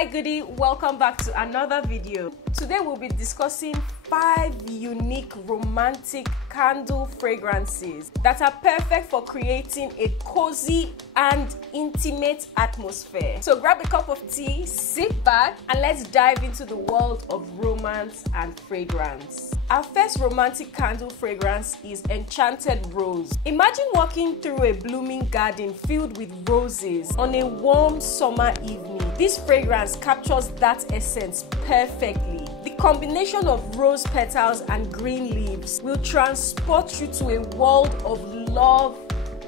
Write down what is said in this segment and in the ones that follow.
Hi goodie, welcome back to another video. Today we'll be discussing 5 unique romantic candle fragrances that are perfect for creating a cozy and intimate atmosphere. So grab a cup of tea, sit back, and let's dive into the world of romance and fragrance. Our first romantic candle fragrance is Enchanted Rose. Imagine walking through a blooming garden filled with roses on a warm summer evening. This fragrance captures that essence perfectly. The combination of rose petals and green leaves will transport you to a world of love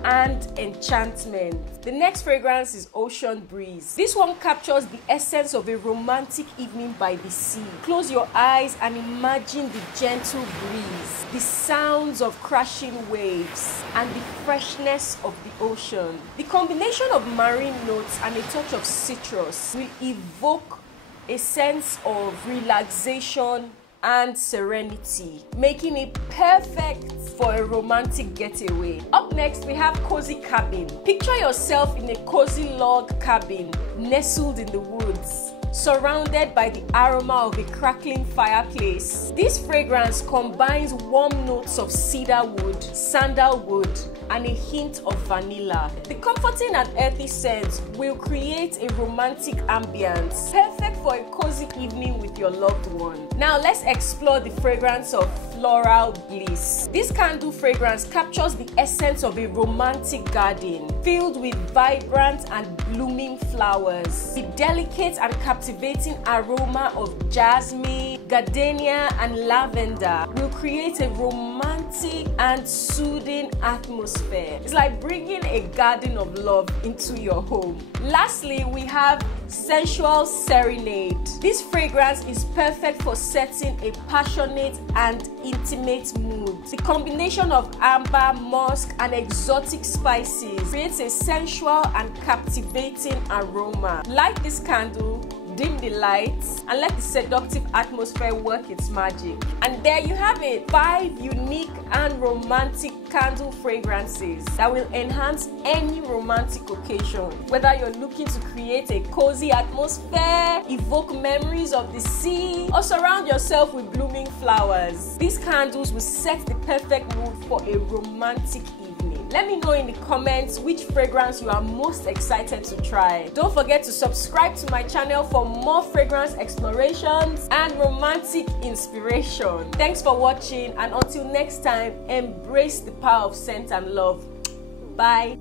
and enchantment. The next fragrance is Ocean Breeze. This one captures the essence of a romantic evening by the sea. Close your eyes and imagine the gentle breeze, the sounds of crashing waves, and the freshness of the ocean. The combination of marine notes and a touch of citrus will evoke a sense of relaxation and serenity, making it perfect for a romantic getaway. Up next, we have Cozy Cabin. Picture yourself in a cozy log cabin nestled in the woods, surrounded by the aroma of a crackling fireplace. This fragrance combines warm notes of cedar wood, sandalwood, and a hint of vanilla. The comforting and earthy scent will create a romantic ambience, perfect for a cozy evening with your loved one. Now let's explore the fragrance of Floral Bliss. This candle fragrance captures the essence of a romantic garden filled with vibrant and blooming flowers. The delicate and captivating aroma of jasmine, gardenia, and lavender will create a romantic and soothing atmosphere. It's like bringing a garden of love into your home. Lastly, we have Sensual Serenade. This fragrance is perfect for setting a passionate and intimate mood. The combination of amber, musk, and exotic spices creates a sensual and captivating aroma. Light this candle, dim the lights, and let the seductive atmosphere work its magic. And there you have it, 5 unique and romantic candle fragrances that will enhance any romantic occasion. Whether you're looking to create a cozy atmosphere, evoke memories of the sea, or surround yourself with blooming flowers, these candles will set the perfect mood for a romantic evening. Let me know in the comments which fragrance you are most excited to try. Don't forget to subscribe to my channel for more fragrance explorations and romantic inspiration. Thanks for watching, and until next time, embrace the power of scent and love. Bye.